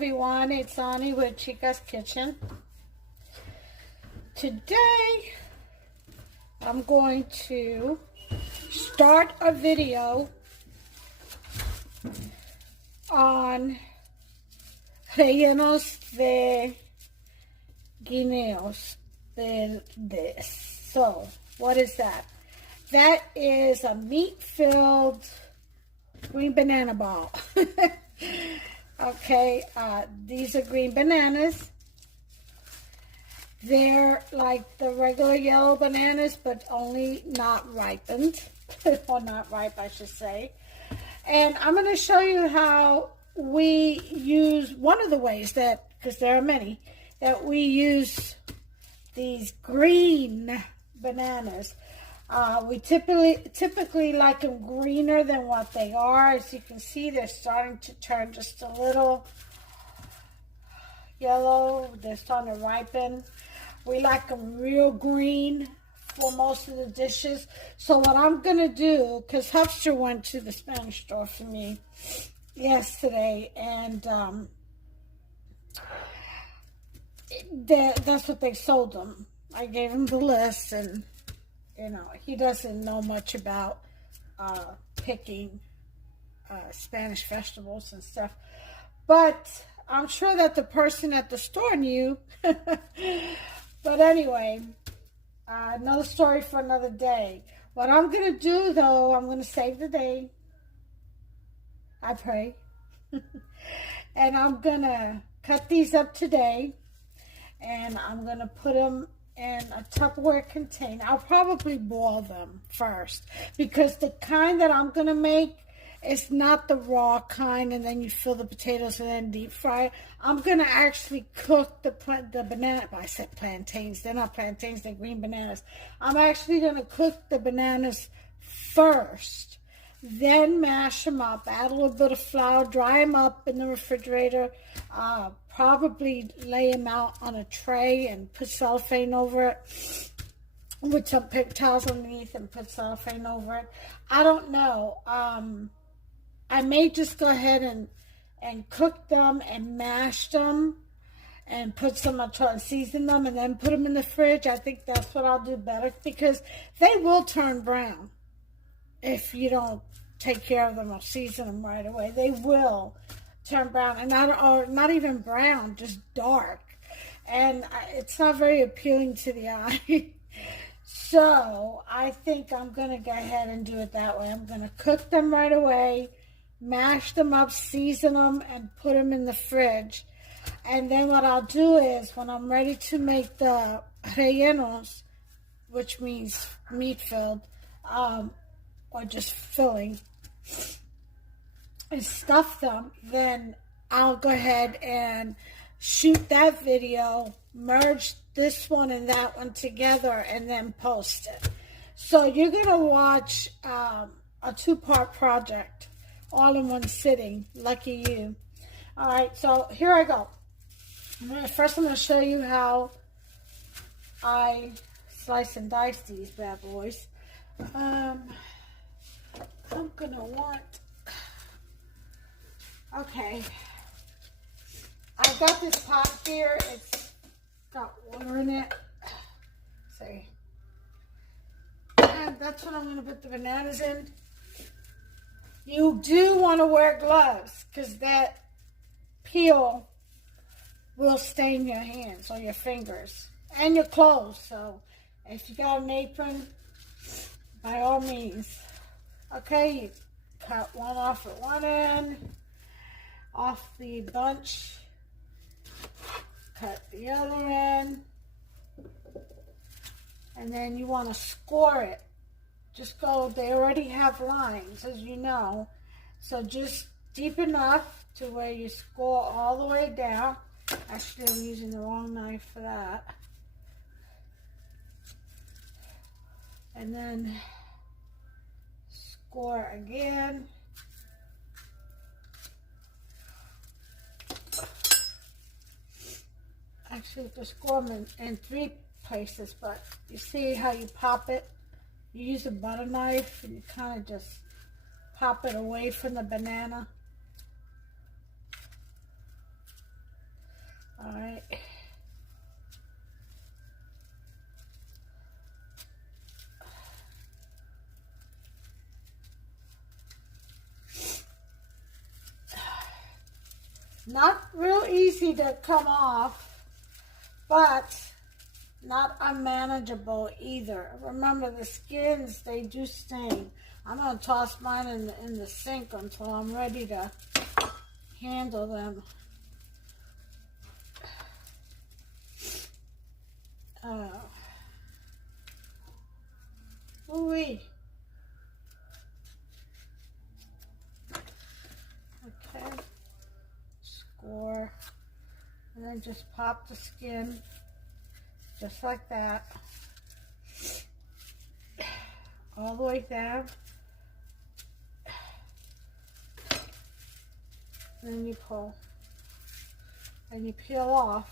everyone, it's Ani with Chica's Kitchen. Today, I'm going to start a video on rellenos de Guineos Verdes. So, what is that? That is a meat-filled green banana ball. Okay, these are green bananas. They're like the regular yellow bananas, but only not ripened, or not ripe, I should say. And I'm going to show you how we use, one of the ways that, because there are many, that we use these green bananas. We typically like them greener than what they are. As you can see, they're starting to turn just a little yellow. They're starting to ripen. We like them real green for most of the dishes. So what I'm going to do, because Hupster went to the Spanish store for me yesterday, and that's what they sold them. I gave him the list, and you know, he doesn't know much about picking Spanish vegetables and stuff. But I'm sure that the person at the store knew. But anyway, another story for another day. What I'm going to do, though, I'm going to save the day. I pray. And I'm going to cut these up today. And I'm going to put them in a Tupperware container. I'll probably boil them first, because the kind that I'm going to make is not the raw kind and then you fill the potatoes and then deep fry it. I'm going to actually cook the banana. I said plantains. They're not plantains. They're green bananas. I'm actually going to cook the bananas first, then mash them up, add a little bit of flour, dry them up in the refrigerator, probably lay them out on a tray and put cellophane over it with some paper towels underneath and put cellophane over it. I don't know. I may just go ahead and cook them and mash them and put some and season them and then put them in the fridge. I think that's what I'll do better, because they will turn brown if you don't take care of them or season them right away. They will turn brown, and not even brown, just dark, and it's not very appealing to the eye. So I think I'm gonna go ahead and do it that way. I'm gonna cook them right away, mash them up, season them, and put them in the fridge. And then what I'll do is, when I'm ready to make the rellenos, which means meat filled, or just filling, and stuff them, then I'll go ahead and shoot that video, merge this one and that one together, and then post it. So you're going to watch a two-part project all in one sitting. Lucky you. All right, so here I go. First, I'm going to show you how I slice and dice these bad boys. I'm going to want... Okay, I got this pot here. It's got water in it. See, and that's what I'm going to put the bananas in. You do want to wear gloves, because that peel will stain your hands or your fingers and your clothes. So if you got an apron, by all means. Okay, you cut one off at one end. Off the bunch, cut the other end, and then you want to score it. Just go, they already have lines, as you know, so just deep enough to where you score all the way down. Actually, I'm using the wrong knife for that. And then score again. Actually, you have to score them in 3 places, but you see how you pop it? You use a butter knife and you kind of just pop it away from the banana. Not real easy to come off, but not unmanageable either. Remember, the skins, they do sting. I'm going to toss mine in the sink until I'm ready to handle them. Ooh-wee. Okay. Score. And then just pop the skin. Just like that. All the way down. Then you pull. And you peel off.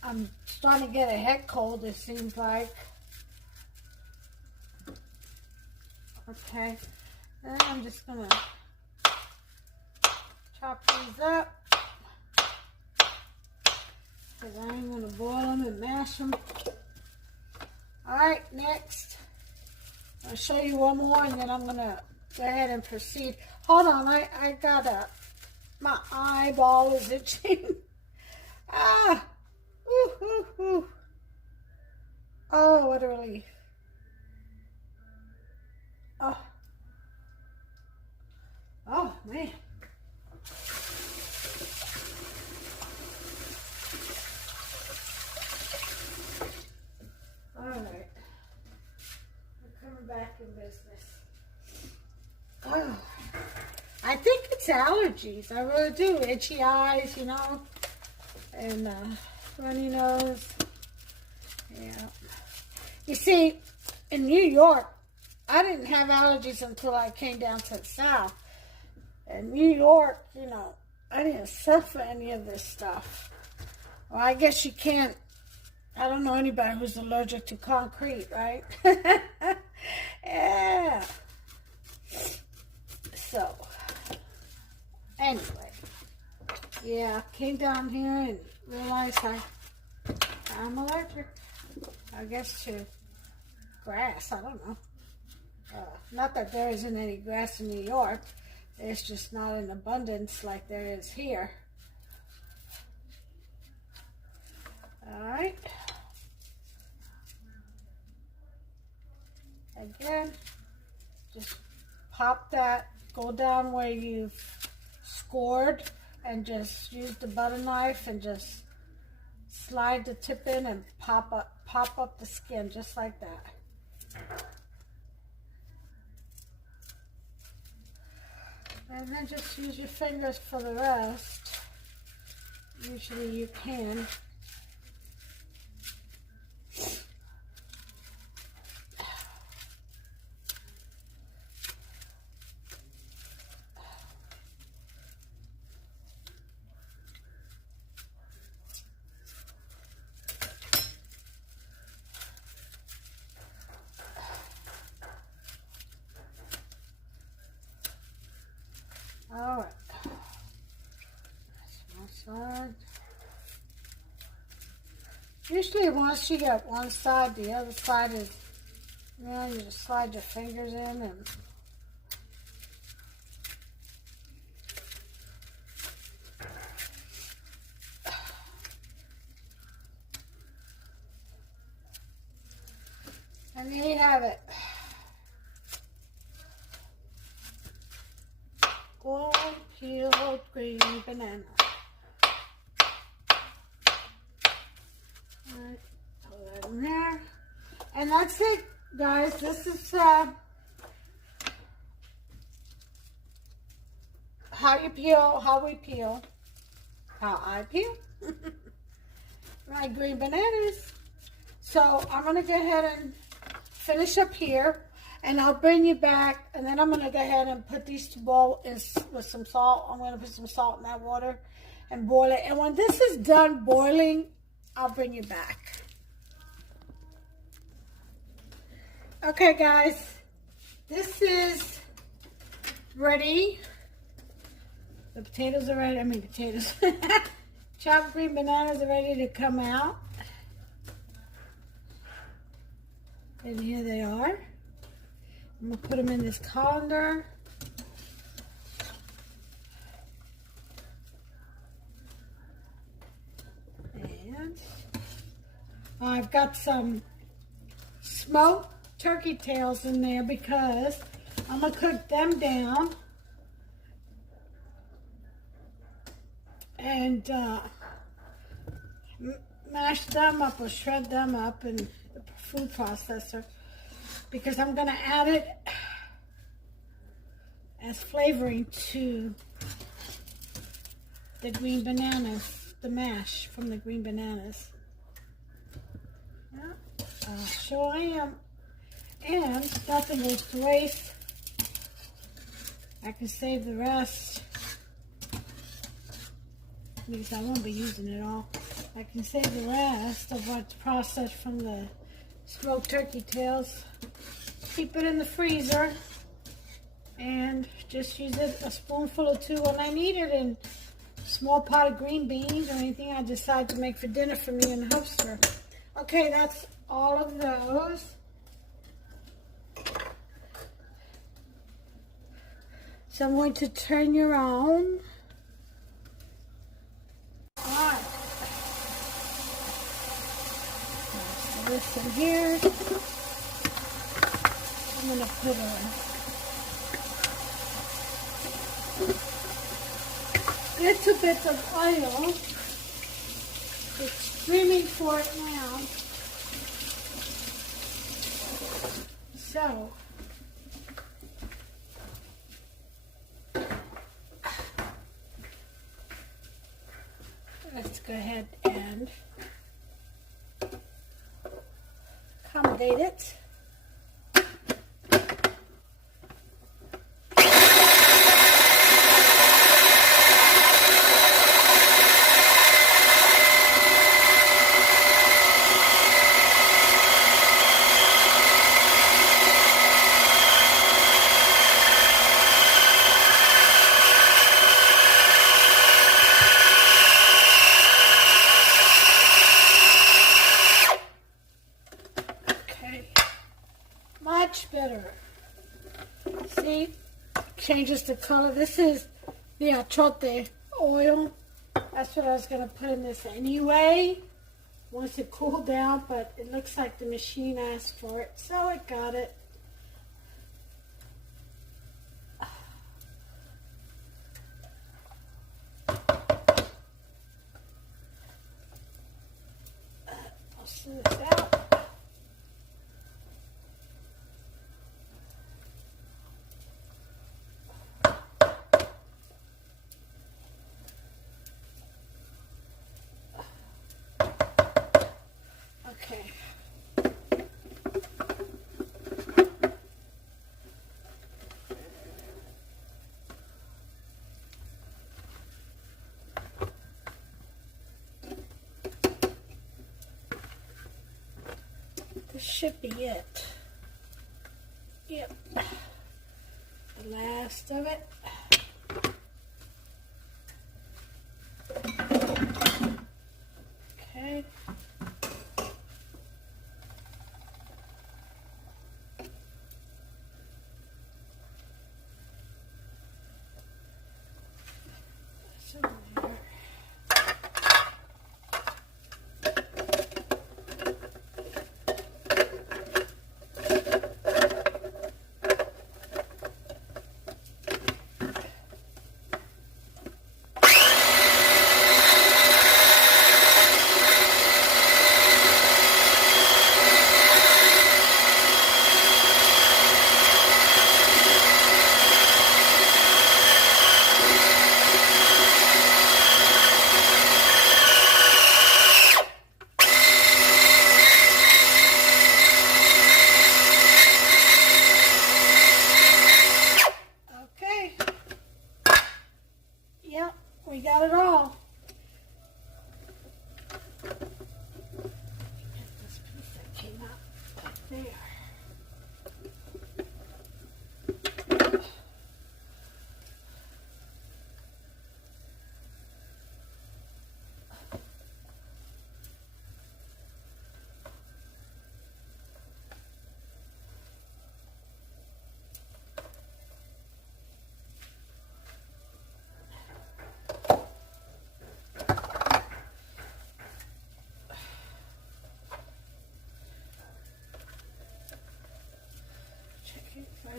I'm starting to get a head cold, it seems like. Okay, then I'm just gonna chop these up, because I ain't gonna boil them and mash them. Alright, next, I'll show you one more and then I'm gonna go ahead and proceed. Hold on, I got my eyeball is itching. Ah! Ooh, ooh, ooh. Oh, what a relief. Oh. Oh, man. All right. We're coming back in business. Oh. I think it's allergies. I really do. Itchy eyes, you know, and runny nose. Yeah. You see, in New York, I didn't have allergies until I came down to the South. In New York, you know, I didn't suffer any of this stuff. Well, I guess you can't. I don't know anybody who's allergic to concrete, right? Yeah. So, anyway, yeah, came down here and realized I'm allergic. I guess to grass. I don't know. Not that there isn't any grass in New York. It's just not in abundance like there is here. Alright. Again, just pop that, go down where you've scored, and just use the butter knife and just slide the tip in and pop up the skin just like that. And then just use your fingers for the rest. Usually you can. All right, that's one side. Usually once you get one side, the other side is, you know, you just slide your fingers in and there you have it. One peeled green banana. Alright, throw that in there. And that's it, guys. This is how you peel, how we peel, how I peel my green bananas. So I'm going to go ahead and finish up here. And I'll bring you back, and then I'm going to go ahead and put these to boil with some salt. I'm going to put some salt in that water and boil it. And when this is done boiling, I'll bring you back. Okay, guys. this is ready. The potatoes are ready. I mean potatoes. Chopped green bananas are ready to come out. And here they are. I'm going to put them in this colander. And I've got some smoked turkey tails in there because I'm going to cook them down. And mash them up or shred them up in the food processor because I'm going to add it as flavoring to the green bananas, the mash from the green bananas. Yeah, sure I am. And nothing goes to waste. I can save the rest because I won't be using it all. I can save the rest of what's processed from the smoked turkey tails. Keep it in the freezer and just use it a spoonful or two when I need it, in a small pot of green beans or anything I decide to make for dinner for me and the hubster. Okay, that's all of those. So I'm going to turn you on. Alright. So this in here. I'm going to put a little bit of oil. It's streaming for it now. So, let's go ahead and accommodate it. Much better. See, changes the color. This is the achote oil. That's what I was going to put in this anyway once it cooled down, but it looks like the machine asked for it, so it got it. I'll smooth this out. Okay. This should be it. Yep. The last of it. Okay.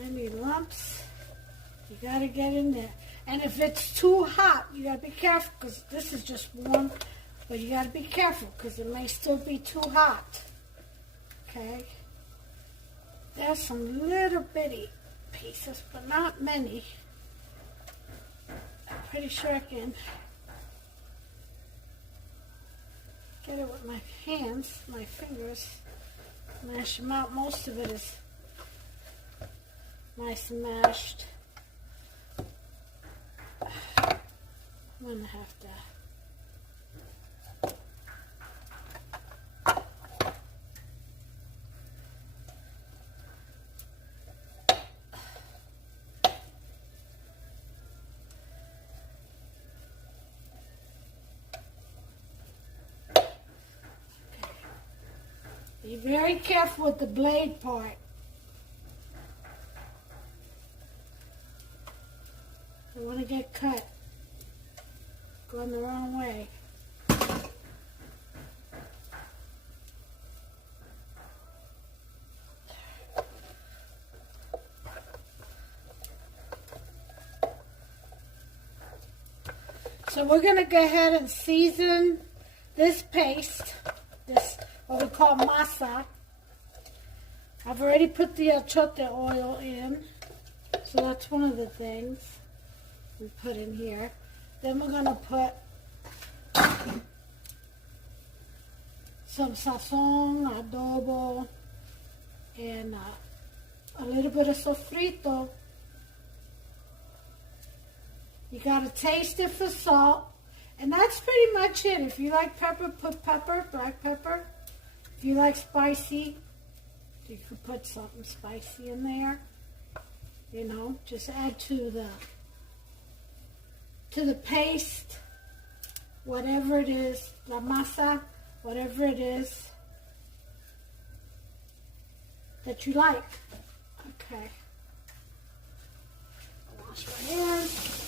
any lumps, you gotta get in there. And if it's too hot, you gotta be careful, because this is just warm, but you gotta be careful because it may still be too hot. Okay? There's some little bitty pieces, but not many. I'm pretty sure I can get it with my hands, my fingers, mash them out. Most of it is nice and mashed. I'm gonna have to be very careful with the blade part. Don't want to get cut. Going the wrong way. So we're going to go ahead and season this paste, this what we call masa. I've already put the achote oil in, so that's one of the things we put in here. Then we're going to put some sazon, adobo, and a little bit of sofrito. You got to taste it for salt. And that's pretty much it. If you like pepper, put pepper, black pepper. If you like spicy, you could put something spicy in there. You know, just add to the paste, whatever it is, la masa, whatever it is that you like. Okay. Wash my hands.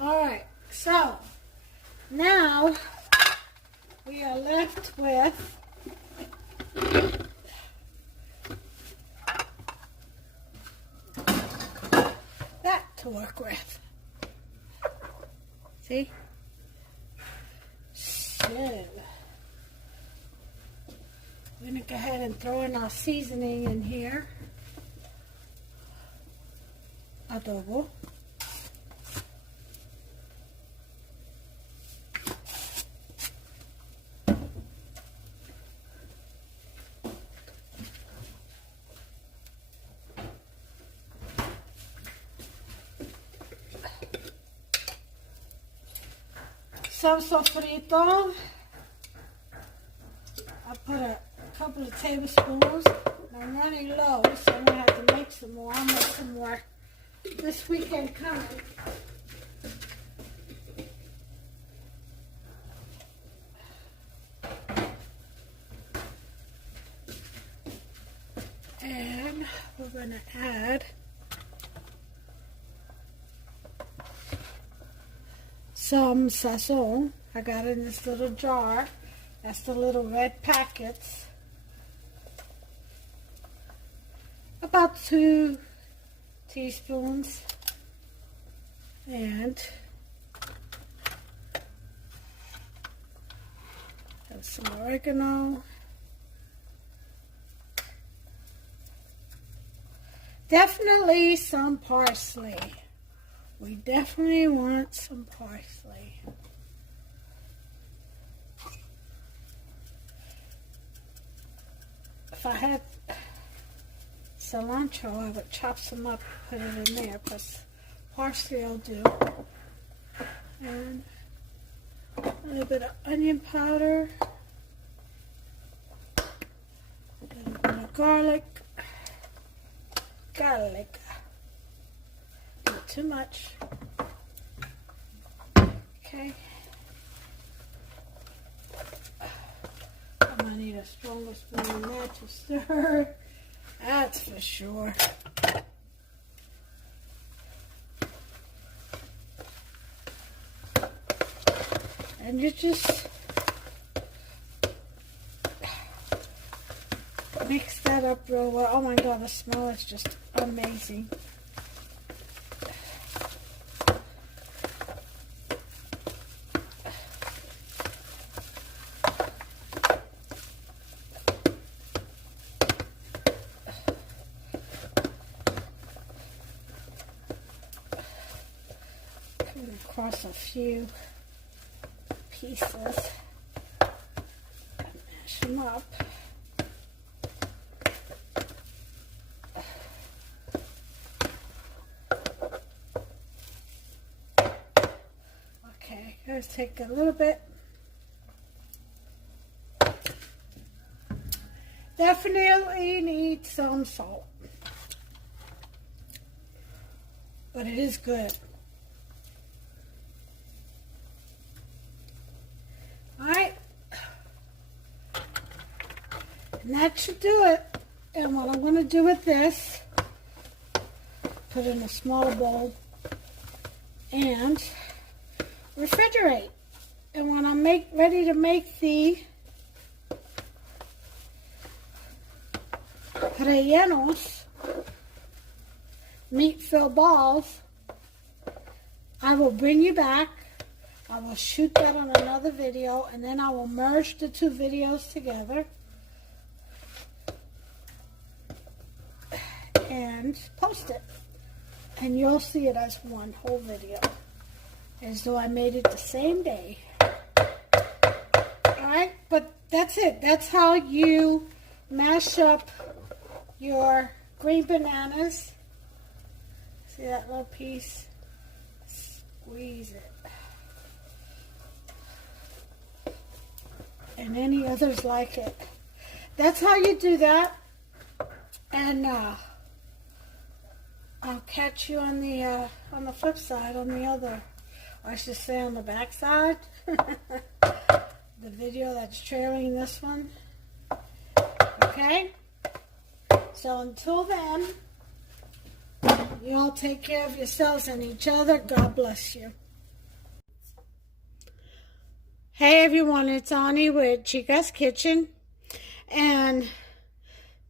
Alright, so now we are left with that to work with. See? So we're going to go ahead and throw in our seasoning in here. Adobo. Some sofrito. I put a couple of tablespoons. I'm running low, so I'm going to have to make some more. I'll make some more this weekend coming. And we're going to add some sazon. I got it in this little jar. That's the little red packets. About 2 teaspoons. And have some oregano. Definitely some parsley. We definitely want some parsley. If I had cilantro, I would chop some up and put it in there, but parsley I'll do. And a little bit of onion powder, a little bit of garlic garlic. Not too much. Okay. I'm gonna need a stronger spoon than that to stir. That's for sure. And you just mix that up real well. Oh my God, the smell is just amazing. Coming across a few pieces and mash them up. Okay, let's take a little bit. Definitely need some salt, but it is good. Alright, and that should do it. And what I'm going to do with this, put in a smaller bowl and refrigerate. And when I'm ready to make the rellenos, meat-filled balls, I will bring you back. I will shoot that on another video, and then I will merge the two videos together and post it. And you'll see it as one whole video, as though I made it the same day. Alright, but that's it. That's how you mash up your green bananas. See that little piece? Squeeze it. And any others like it. That's how you do that. And I'll catch you on the flip side, on the other, or I should say on the back side. The video that's trailing this one. Okay? So until then, you all take care of yourselves and each other. God bless you. Hey everyone, it's Ani with Chica's Kitchen, and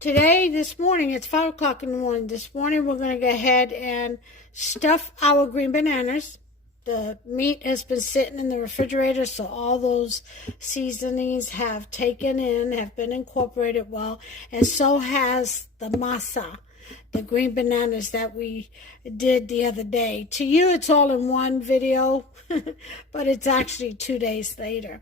this morning, it's 5 o'clock in the morning. This morning we're going to go ahead and stuff our green bananas. The meat has been sitting in the refrigerator, so all those seasonings have been incorporated well, and so has the masa, the green bananas that we did the other day. To you, it's all in one video, but it's actually 2 days later.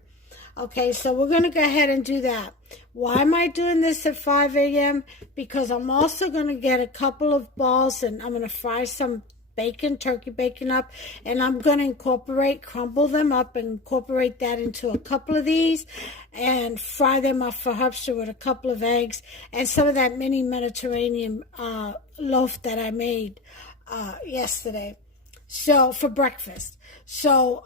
Okay, so we're going to go ahead and do that. Why am I doing this at 5 a.m.? Because I'm also going to get a couple of balls, and I'm going to fry some bacon, turkey bacon up, and I'm going to crumble them up and incorporate that into a couple of these and fry them up for Hubster with a couple of eggs and some of that mini Mediterranean loaf that I made yesterday. So for breakfast. So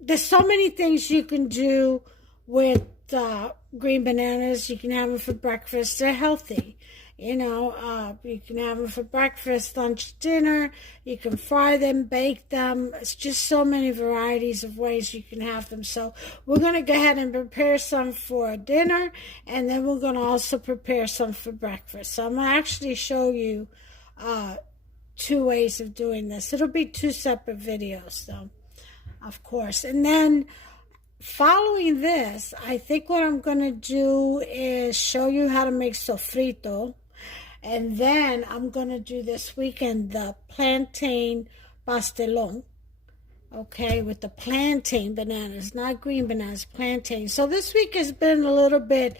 there's so many things you can do with green bananas. You can have them for breakfast. They're healthy. You know, you can have them for breakfast, lunch, dinner. You can fry them, bake them. It's just so many varieties of ways you can have them. So we're going to go ahead and prepare some for dinner, and then we're going to also prepare some for breakfast. So I'm going to actually show you 2 ways of doing this. It'll be 2 separate videos, though, of course. And then following this, I think what I'm going to do is show you how to make sofrito. And then I'm going to do this weekend the plantain pastelón. Okay, with the plantain bananas, not green bananas, plantain. So this week has been a little bit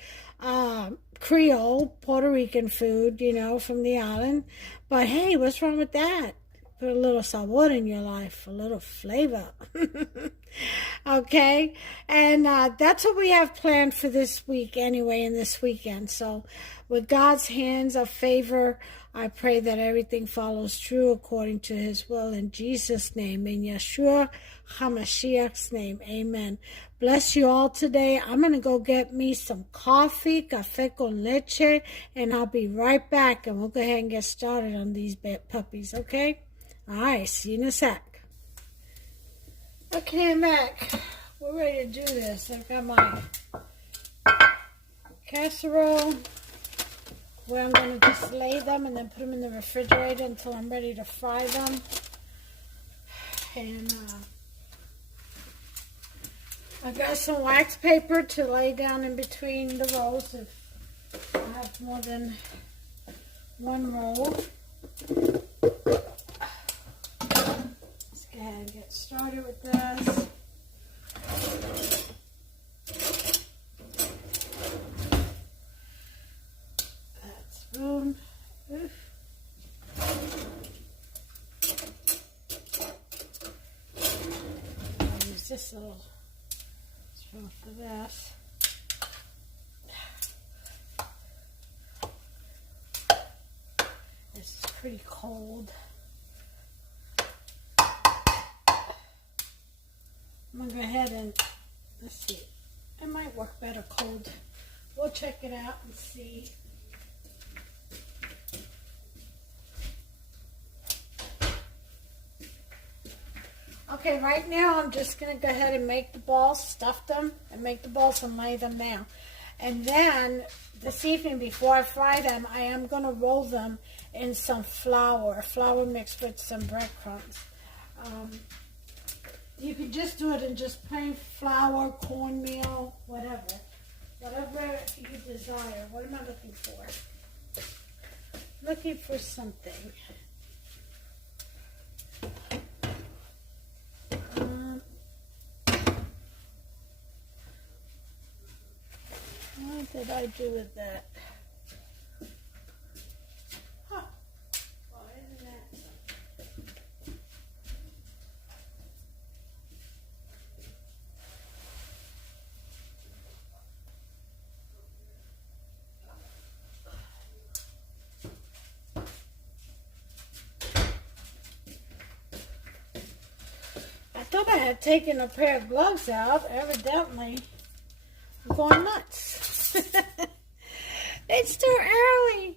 Creole, Puerto Rican food, you know, from the island. But hey, what's wrong with that? put a little sabor in your life, a little flavor. Okay? And that's what we have planned for this week anyway, and this weekend. So with God's hands of favor, I pray that everything follows true according to his will. In Jesus' name, in Yeshua HaMashiach's name, amen. Bless you all today. I'm going to go get me some coffee, café con leche, and I'll be right back, and we'll go ahead and get started on these puppies, okay? All right, see you in a sec. Okay, I'm back. We're ready to do this. I've got my casserole where I'm going to just lay them and then put them in the refrigerator until I'm ready to fry them. And I got some wax paper to lay down in between the rolls if I have more than one roll. Let's go ahead and get started with this. That spoon. Oof. I'll use this little spoon for this. This is pretty cold. I'm going to go ahead and, let's see, it might work better cold. We'll check it out and see. Okay, right now I'm just going to go ahead and make the balls, stuff them, and make the balls and lay them down. And then this evening before I fry them, I am going to roll them in some flour mixed with some breadcrumbs. You could just do it in just plain flour, cornmeal, whatever you desire. What am I looking for? Looking for something. What did I do with that? Huh. Well, isn't that something? I thought I had taken a pair of gloves out. Evidently, I'm going nuts. It's too early,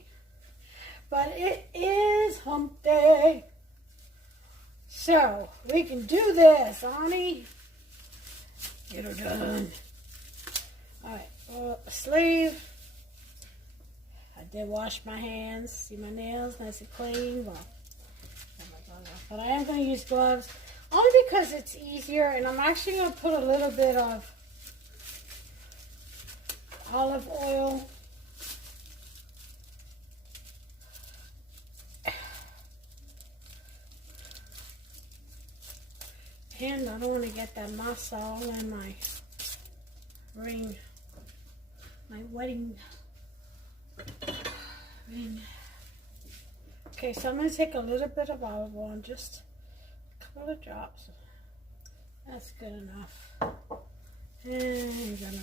but it is hump day, so we can do this, Ani. Get her done. All right, pull up the sleeve. I did wash my hands. See my nails, nice and clean. Well, but I am going to use gloves only because it's easier, and I'm actually going to put a little bit of olive oil. And I don't want to get that masa all in my ring, my wedding ring. Okay, so I'm going to take a little bit of olive oil and just a couple of drops. That's good enough. And you're going to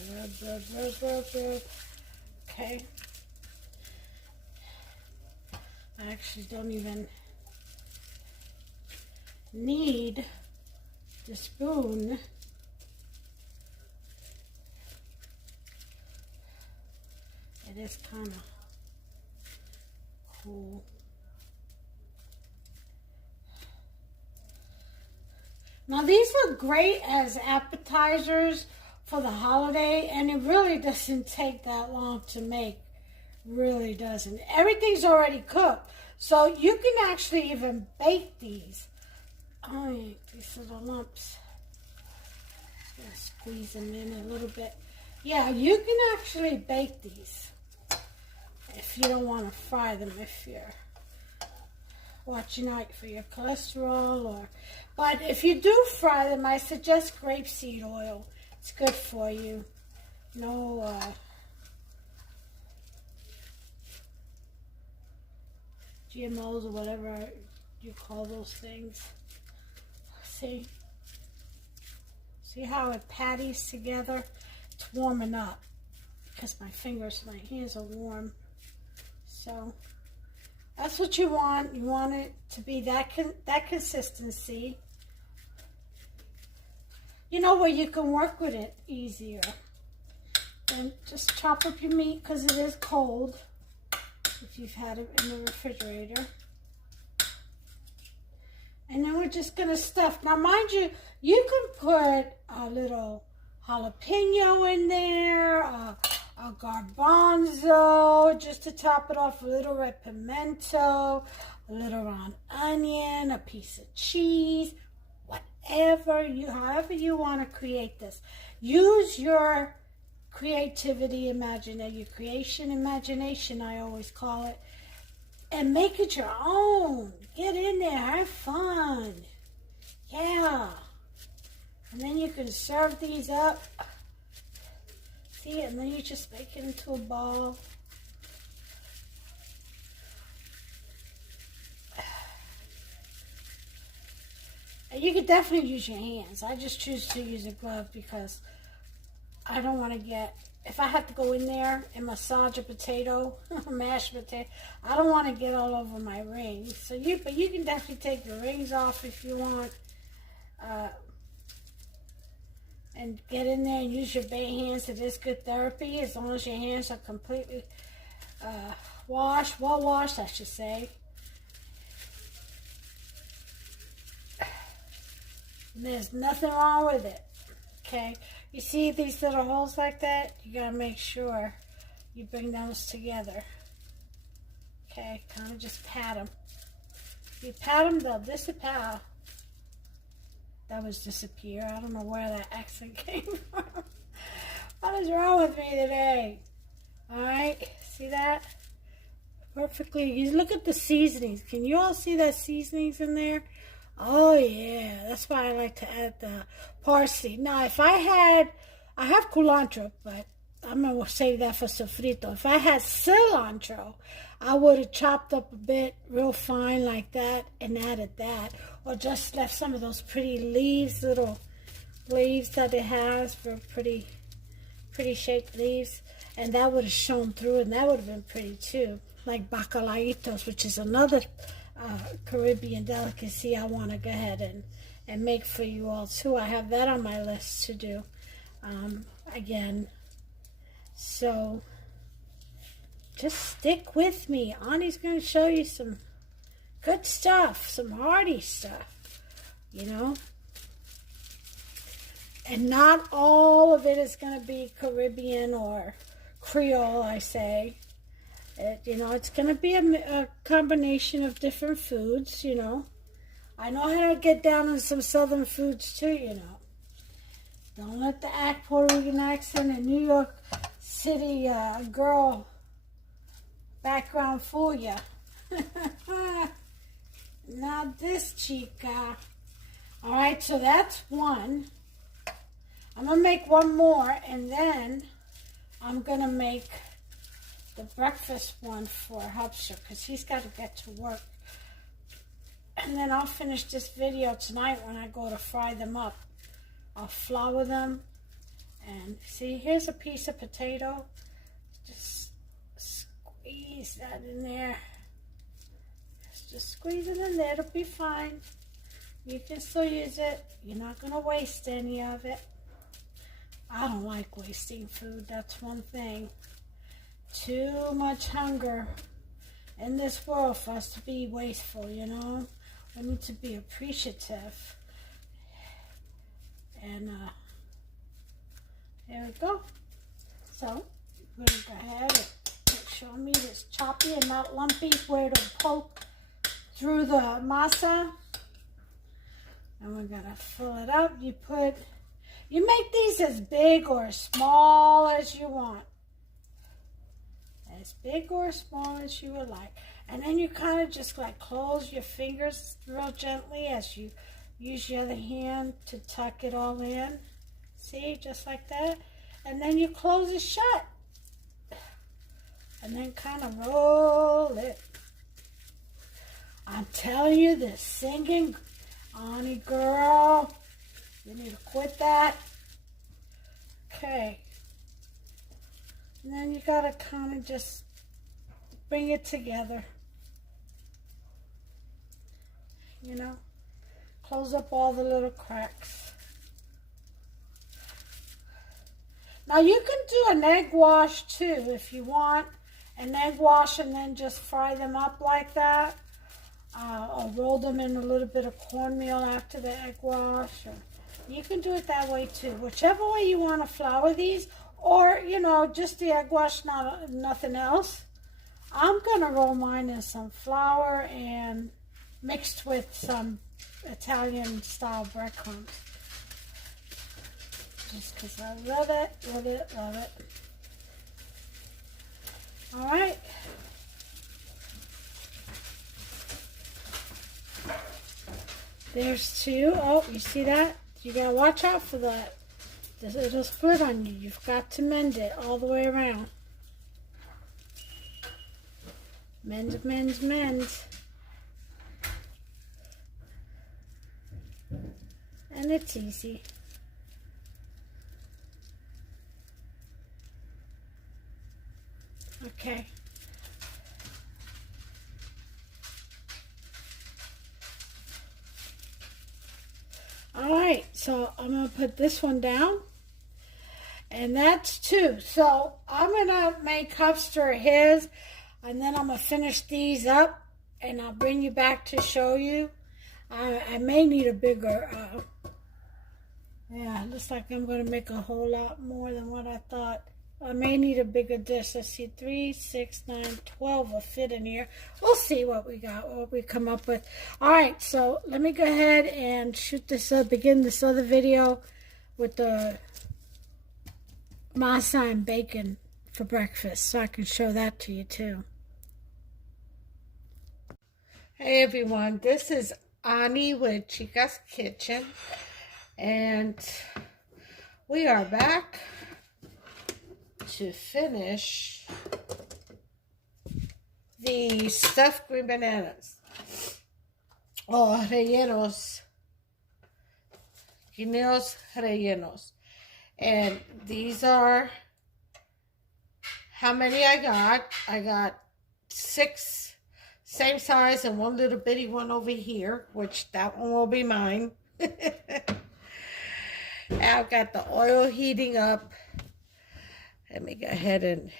rub. Okay. I actually don't even need the spoon. It is kind of cool. Now these look great as appetizers for the holiday, and it really doesn't take that long to make. Really doesn't. Everything's already cooked, so you can actually even bake these. Oh, yeah, these little lumps. Just gonna squeeze them in a little bit. Yeah, you can actually bake these if you don't want to fry them, if you're watching out for your cholesterol. But if you do fry them, I suggest grapeseed oil. It's good for you. No GMOs or whatever you call those things. See? See how it patties together? It's warming up because my hands are warm. So that's what you want. You want it to be that consistency. You know, where you can work with it easier. And just chop up your meat because it is cold if you've had it in the refrigerator. And then we're just going to stuff. Now, mind you, you can put a little jalapeno in there, a garbanzo, just to top it off, a little red pimento, a little round onion, a piece of cheese, however you want to create this. Use your creativity, your creation imagination, I always call it, and make it your own. Get in there, have fun. Yeah. And then you can serve these up. See, and then you just make it into a ball. And you could definitely use your hands. I just choose to use a glove because I don't want to get, if I have to go in there and massage a potato, mashed potato, I don't want to get all over my rings. But you can definitely take the rings off if you want, and get in there and use your bare hands. It is good therapy as long as your hands are completely well washed, I should say. And there's nothing wrong with it. Okay. You see these little holes like that? You gotta make sure you bring those together. Okay, kind of just pat them. If you pat them, they'll disappear. That was disappear. I don't know where that accent came from. What is wrong with me today? Alright, see that? Perfectly. You look at the seasonings. Can you all see that seasonings in there? Oh yeah, that's why I like to add the parsley. Now, if I have culantro, but I'm going to save that for sofrito. If I had cilantro, I would have chopped up a bit real fine like that and added that. Or just left some of those pretty leaves, little leaves that it has for pretty shaped leaves. And that would have shown through, and that would have been pretty too. Like bacalaitos, which is another Caribbean delicacy I want to go ahead and make for you all too. I have that on my list to do again. So just stick with me. Ani's going to show you some good stuff, some hearty stuff, you know. And not all of it is going to be Caribbean or Creole, I say. It's going to be a combination of different foods, you know. I know how to get down on some southern foods too, you know. Don't let the Puerto Rican accent and New York City girl background fool you. Not this, Chica. All right, so that's one. I'm going to make one more, and then I'm going to make the breakfast one for Hubster because he's got to get to work. And then I'll finish this video tonight when I go to fry them up. I'll flour them. And see, here's a piece of potato. Just squeeze that in there. Just squeeze it in there. It'll be fine. You can still use it. You're not going to waste any of it. I don't like wasting food. That's one thing. Too much hunger in this world for us to be wasteful, you know. We need to be appreciative. And there we go. So we're going to go ahead and make sure meat is choppy and not lumpy where it'll poke through the masa. And we're going to fill it up. You make these as big or as small as you want. As big or small as you would like. And then you kind of just like close your fingers real gently as you use your other hand to tuck it all in. See, just like that. And then you close it shut. And then kind of roll it. I'm telling you, this singing, Annie girl, you need to quit that. Okay. And then you gotta kind of just bring it together. You know, close up all the little cracks. Now you can do an egg wash too if you want. An egg wash and then just fry them up like that. Or roll them in a little bit of cornmeal after the egg wash. Or you can do it that way too. Whichever way you want to flour these. Or, you know, just the egg wash, nothing else. I'm going to roll mine in some flour and mixed with some Italian style breadcrumbs. Just because I love it, love it, love it. All right. There's two. Oh, you see that? You got to watch out for that. It'll split on you. You've got to mend it all the way around. Mend, mend, mend. And it's easy. Okay. All right, so I'm going to put this one down. And that's two. So I'm going to make Hufster his. And then I'm going to finish these up. And I'll bring you back to show you. I may need a bigger... yeah, it looks like I'm going to make a whole lot more than what I thought. I may need a bigger dish. Let's see, 3, 6, 9, 12 will fit in here. We'll see what we got, what we come up with. All right, so let me go ahead and shoot this up, begin this other video with the masa and bacon for breakfast, so I can show that to you too. Hey everyone, this is Ani with Chica's Kitchen, and we are back to finish the stuffed green bananas. Oh, rellenos. Guineos Rellenos. And these are how many I got. I got 6 same size and one little bitty one over here, which that one will be mine. I've got the oil heating up. Let me go ahead and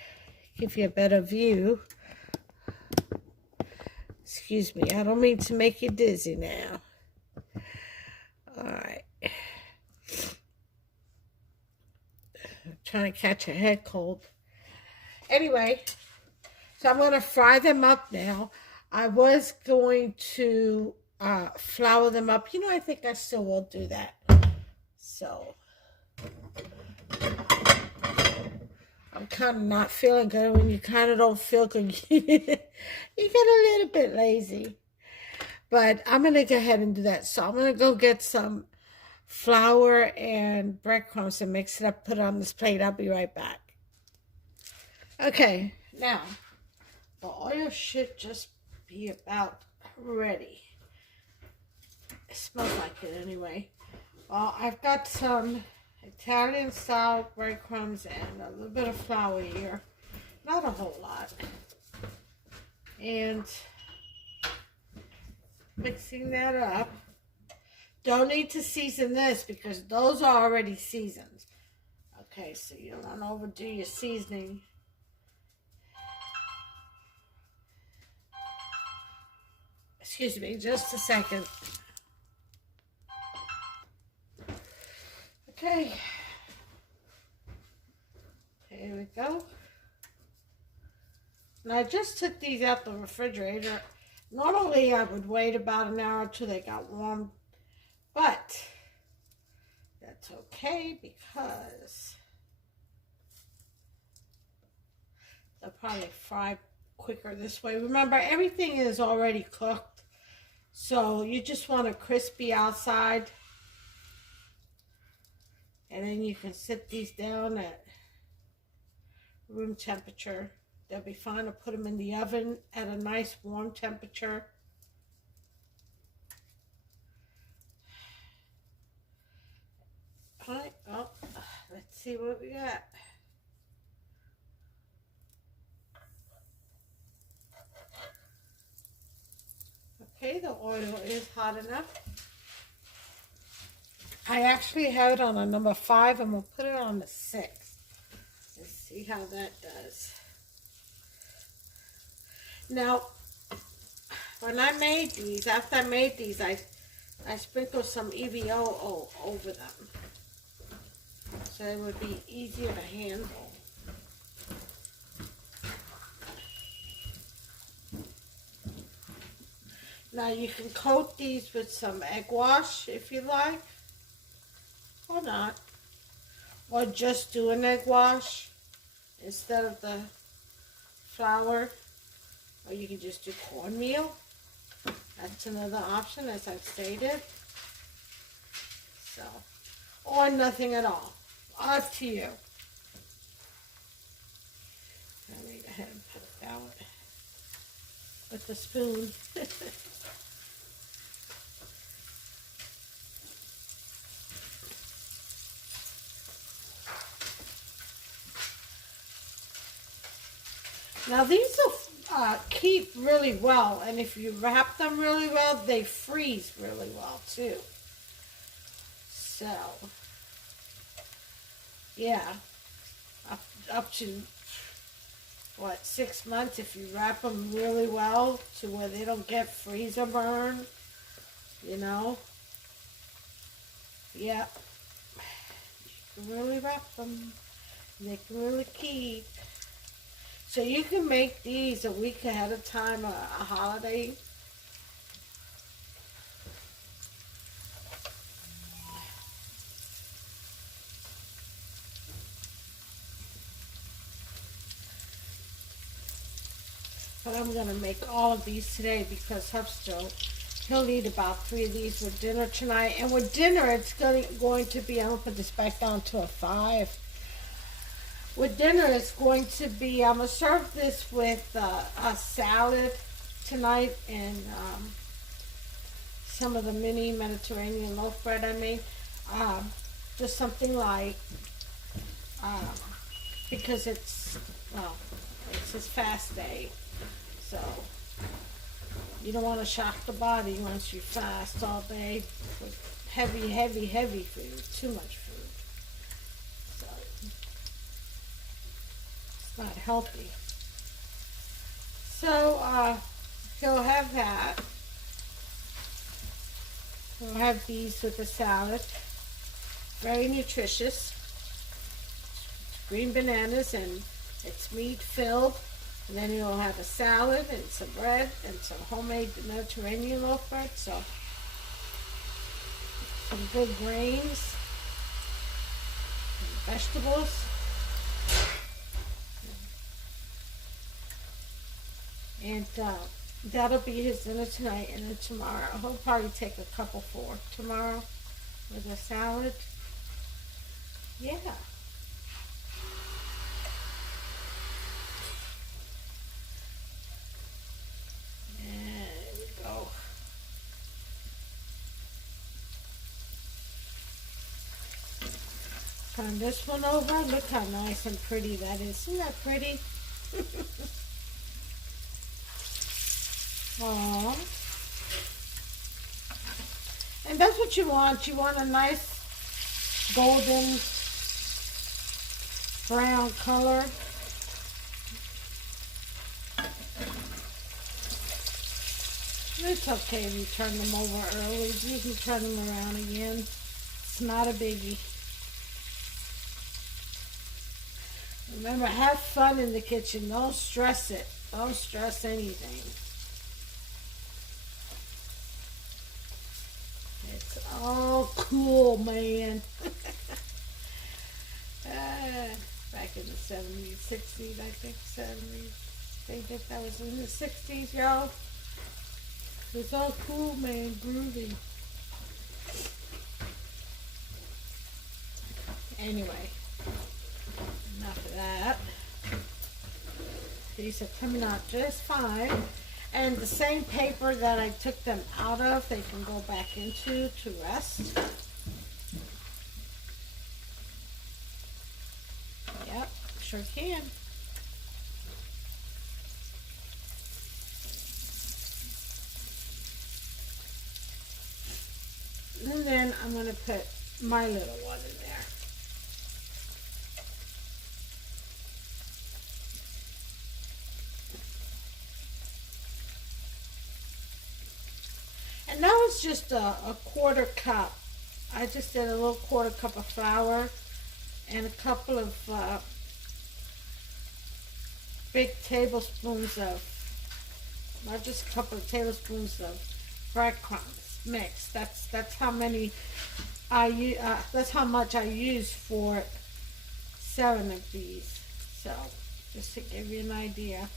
give you a better view. Excuse me, I don't mean to make you dizzy now. All right. I'm trying to catch a head cold. Anyway, so I'm going to fry them up now. I was going to flour them up. You know, I think I still will do that. So... I'm kind of not feeling good. When you kind of don't feel good, you get a little bit lazy. But I'm going to go ahead and do that. So I'm going to go get some flour and breadcrumbs and mix it up, put it on this plate. I'll be right back. Okay, now, the oil should just be about ready. It smells like it anyway. Well, I've got some Italian style breadcrumbs and a little bit of flour here. Not a whole lot. And mixing that up. Don't need to season this because those are already seasoned. Okay, so you don't want to overdo your seasoning. Excuse me, just a second. Okay, here we go. Now I just took these out the refrigerator. Normally I would wait about an hour till they got warm, but that's okay because they'll probably fry quicker this way. Remember, everything is already cooked, so you just want a crispy outside. And then you can sit these down at room temperature. They'll be fine to put them in the oven at a nice warm temperature. see what we got. Okay, the oil is hot enough. I actually have it on a number 5, and we'll put it on the 6. Let's see how that does. Now, when I made these, after I made these, I sprinkled some EVO over them, so it would be easier to handle. Now you can coat these with some egg wash if you like, or not, or just do an egg wash instead of the flour, or you can just do cornmeal. That's another option, as I've stated. So, or nothing at all. Up to you. Let me go ahead and put it down with the spoon. Now these will keep really well, and if you wrap them really well, they freeze really well too. So, yeah, up to, what, 6 months if you wrap them really well to where they don't get freezer burn, you know. Yeah, you can really wrap them. They can really keep. So you can make these a week ahead of time, a holiday. But I'm going to make all of these today because he'll eat about 3 of these with dinner tonight. And with dinner, it's going to be, I'm going to put this back down to a 5. With dinner, it's going to be, I'm going to serve this with a salad tonight and some of the mini Mediterranean loaf bread I made. Just something light, because it's his fast day. So, you don't want to shock the body once you fast all day with heavy, heavy, heavy food, too much food. Not healthy. So he'll have that. He'll have these with the salad. Very nutritious. Green bananas, and it's meat filled. And then he'll have a salad and some bread and some homemade Mediterranean loaf bread. So some good grains and vegetables. And that'll be his dinner tonight, and then tomorrow he'll probably take a couple for tomorrow with a salad. Yeah. And there we go. Turn this one over. Look how nice and pretty that is. Isn't that pretty? Aww. And that's what you want. You want a nice golden brown color. It's okay if you turn them over early. You can turn them around again. It's not a biggie. Remember, have fun in the kitchen. Don't stress it. Don't stress anything. It's all cool, man. Back in the 70s, 60s, I think 70s. I think that was in the 60s, y'all. It's all cool, man. Groovy. Anyway, enough of that. These are coming out just fine. And the same paper that I took them out of, they can go back into to rest. Sure can. And then I'm going to put my little one in there. And that was just a quarter cup. I just did a little quarter cup of flour and a couple of big tablespoons of, not just a couple of tablespoons of breadcrumbs mixed. That's how many that's how much I use for 7 of these. So just to give you an idea.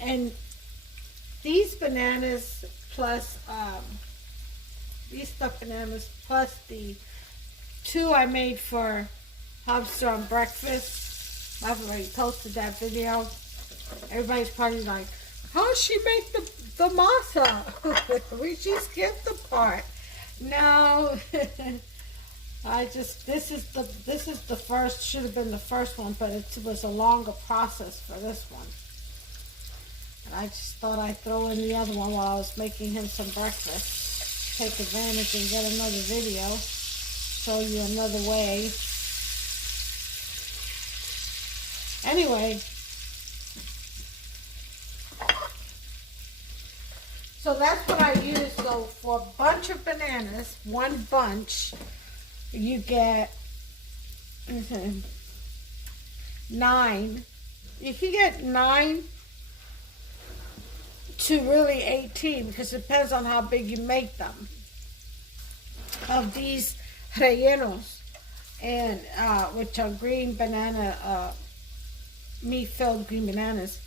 And these bananas plus these stuffed bananas plus the 2 I made for Hubster on breakfast. I've already posted that video. Everybody's probably like, how does she make the masa? We just skipped the part. No, this is the first, should have been the first one, but it was a longer process for this one. And I just thought I'd throw in the other one while I was making him some breakfast. Take advantage and get another video. Show you another way. Anyway. So that's what I use. So for a bunch of bananas, 1 bunch, you get 9. You can get 9 to really 18 because it depends on how big you make them. Of these rellenos, and which are green banana, meat-filled green bananas,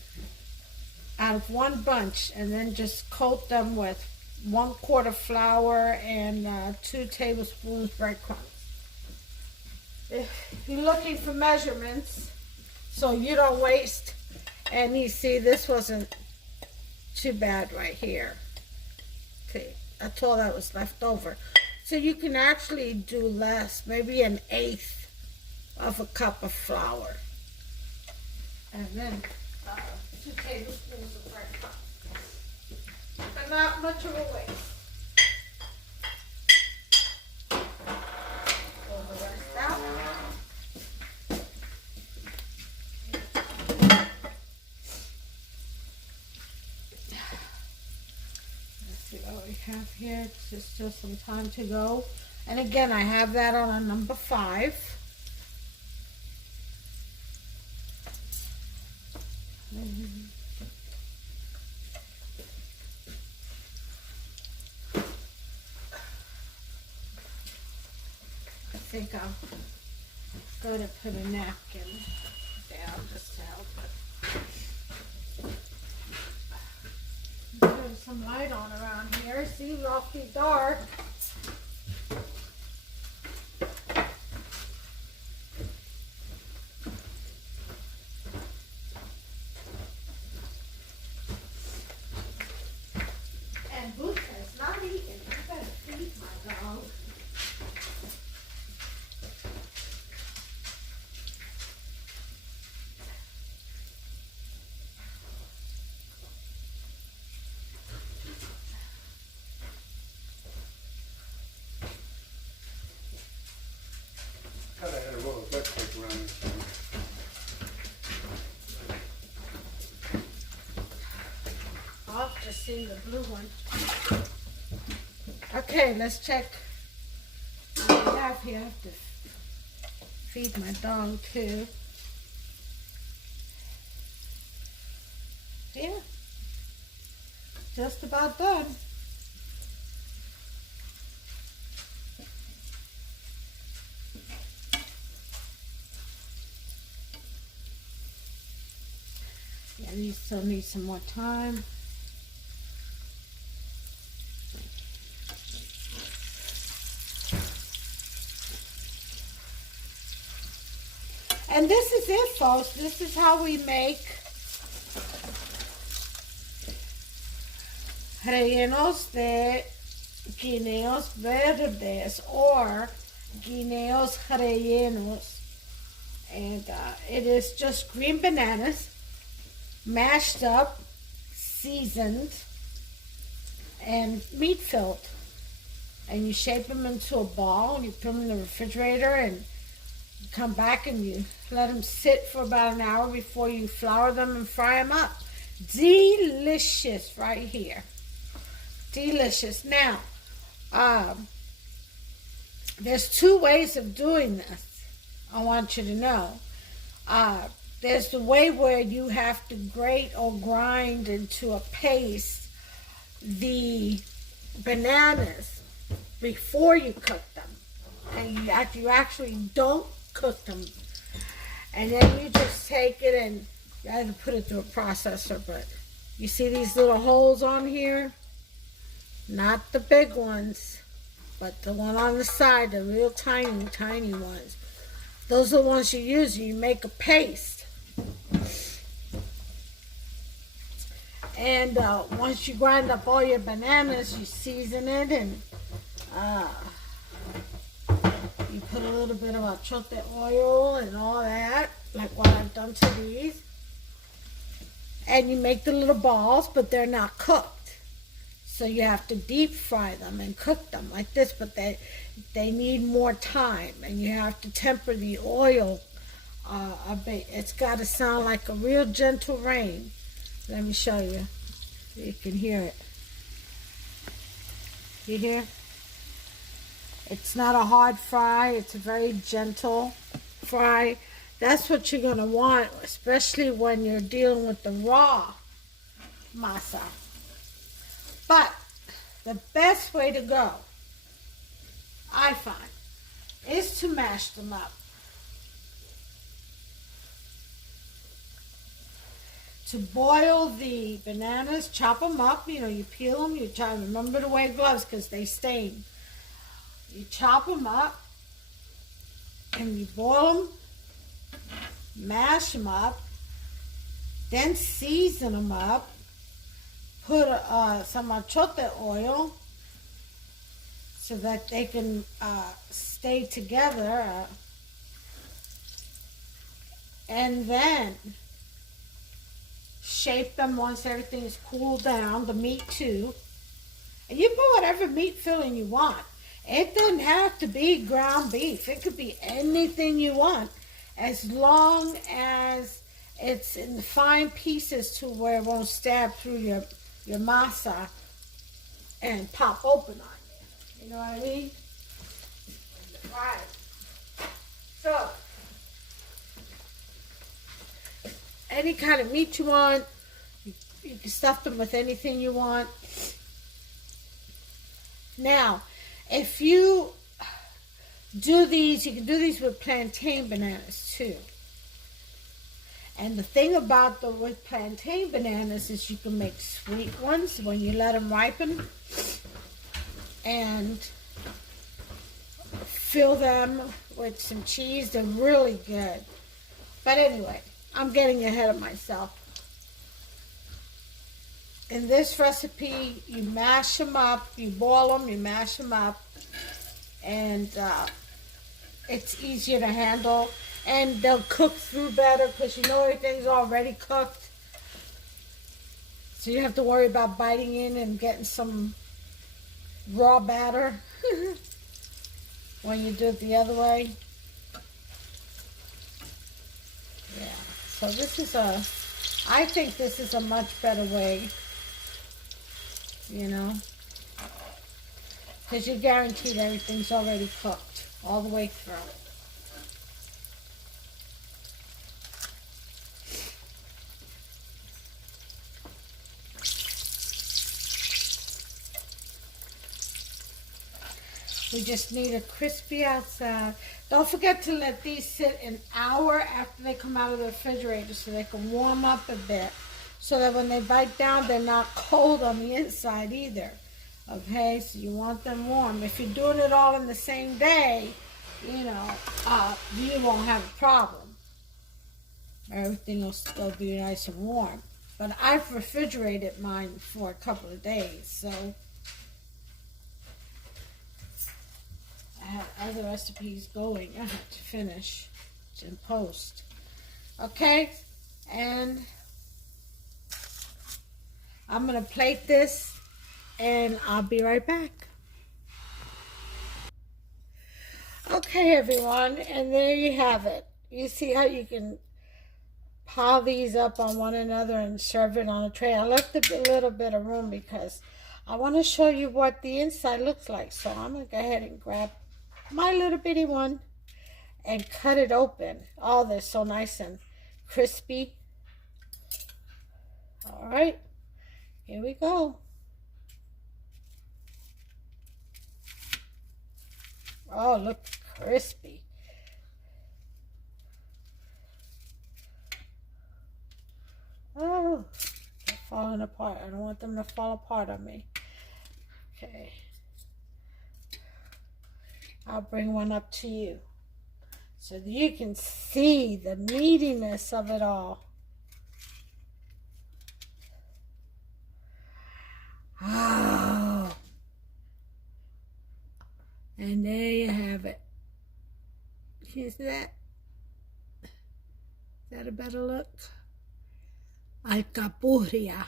out of 1 bunch, and then just coat them with 1/4 flour and 2 tablespoons breadcrumbs. If you're looking for measurements, so you don't waste any, see, this wasn't too bad right here. See, that's all that was left over. So you can actually do less, maybe 1/8 of a cup of flour. And then 2 tablespoons of breadcrumbs. But not much of a waste. Pull the rest out. Let's see what we have here. There's still some time to go. And again, I have that on a number 5. I think I'm going to put a napkin down just to help it. Put some light on around here. See, it's awfully dark. I'll just see the blue one. Okay, let's check what we have here. I have to feed my dog too. Yeah, just about done. Yeah, these still need some more time. And this is it, folks. This is how we make rellenos de guineos verdes or guineos rellenos. And it is just green bananas, mashed up, seasoned, and meat filled. And you shape them into a ball, and you put them in the refrigerator, and you come back and you let them sit for about an hour before you flour them and fry them up. Delicious right here. Delicious. Now, there's two ways of doing this. I want you to know. There's the way where you have to grate or grind into a paste the bananas before you cook them. And you actually don't cook them. And then you just take it and you have to put it through a processor. But you see these little holes on here? Not the big ones, but the one on the side, the real tiny, tiny ones. Those are the ones you use when you make a paste. And once you grind up all your bananas, you season it, and you put a little bit of achote oil and all that, like what I've done to these. And you make the little balls, but they're not cooked. So you have to deep fry them and cook them like this, but they need more time, and you have to temper the oil a bit. It's got to sound like a real gentle rain. Let me show you. You can hear it. You hear? It's not a hard fry. It's a very gentle fry. That's what you're going to want, especially when you're dealing with the raw masa. But the best way to go, I find, is to mash them up. To boil the bananas, chop them up, you peel them, you try to remember to wear gloves because they stain. You chop them up and you boil them, mash them up, then season them up, put some achote oil so that they can stay together, and then shape them once everything is cooled down, the meat too. And you put whatever meat filling you want. It doesn't have to be ground beef. It could be anything you want, as long as it's in fine pieces to where it won't stab through your masa and pop open on you. You know what I mean? Right. So, any kind of meat you want, you can stuff them with anything you want. Now, if you do these, you can do these with plantain bananas too. And the thing about with plantain bananas is you can make sweet ones when you let them ripen and fill them with some cheese. They're really good. But anyway, I'm getting ahead of myself. In this recipe, you mash them up, you boil them, you mash them up, and it's easier to handle. And they'll cook through better because everything's already cooked. So you don't have to worry about biting in and getting some raw batter when you do it the other way. Yeah, so I think this is a much better way, because you're guaranteed everything's already cooked all the way through. We just need a crispy outside. Don't forget to let these sit an hour after they come out of the refrigerator so they can warm up a bit, so that when they bite down, they're not cold on the inside either. Okay, so you want them warm. If you're doing it all in the same day, you won't have a problem. Everything will still be nice and warm. But I've refrigerated mine for a couple of days, so I had other recipes going I had to finish. in post. Okay, and I'm gonna plate this and I'll be right back. Okay, everyone, and there you have it. You see how you can pile these up on one another and serve it on a tray. I left a little bit of room because I want to show you what the inside looks like. So I'm going to go ahead and grab my little bitty one and cut it open. Oh, they're so nice and crispy. All right, here we go. Oh, look crispy. Oh, they're falling apart. I don't want them to fall apart on me. Okay. I'll bring one up to you so that you can see the meatiness of it all. Oh. And there you have it. Can you see that? Is that a better look? Alcapurria.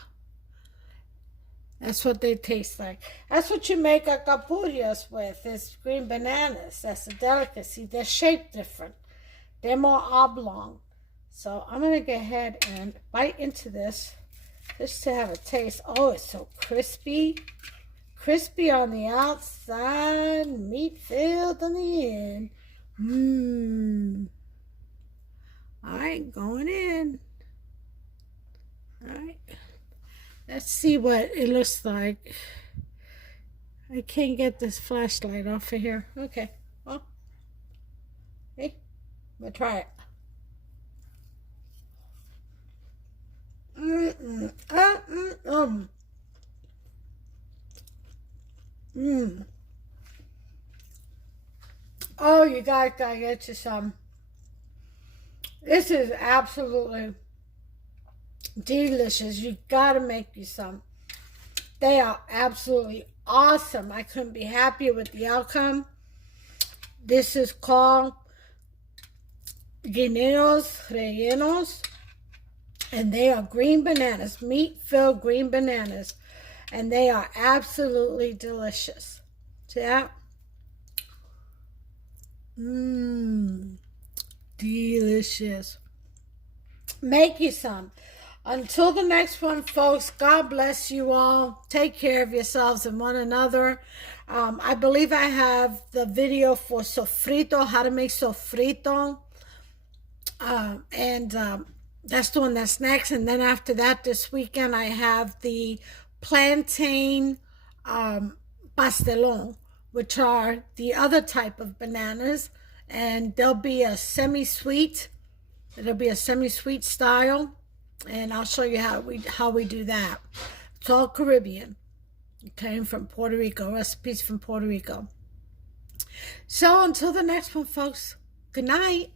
That's what they taste like. That's what you make alcapurrias with, is green bananas. That's a delicacy. They're shaped different. They're more oblong. So I'm going to go ahead and bite into this just to have a taste. Oh, it's so crispy. Crispy on the outside, meat filled on the end. Mmm. All right, going in. All right. Let's see what it looks like. I can't get this flashlight off of here. Okay. Well, hey, I'm going to try it. Oh, you guys gotta get you some. This is absolutely delicious. You gotta make you some. They are absolutely awesome. I couldn't be happier with the outcome. This is called Guineos Rellenos, and they are green bananas, meat-filled green bananas, and they are absolutely delicious. See that? Delicious. Make you some. Until the next one, folks, God bless you all. Take care of yourselves and one another. I believe I have the video for sofrito, how to make sofrito. That's the one that's next. And then after that, this weekend, I have the plantain pastelon, which are the other type of bananas. And there'll be a semi-sweet. It'll be a semi-sweet style. And I'll show you how we do that. It's all Caribbean. It came from Puerto Rico. Recipes from Puerto Rico. So until the next one, folks. Good night.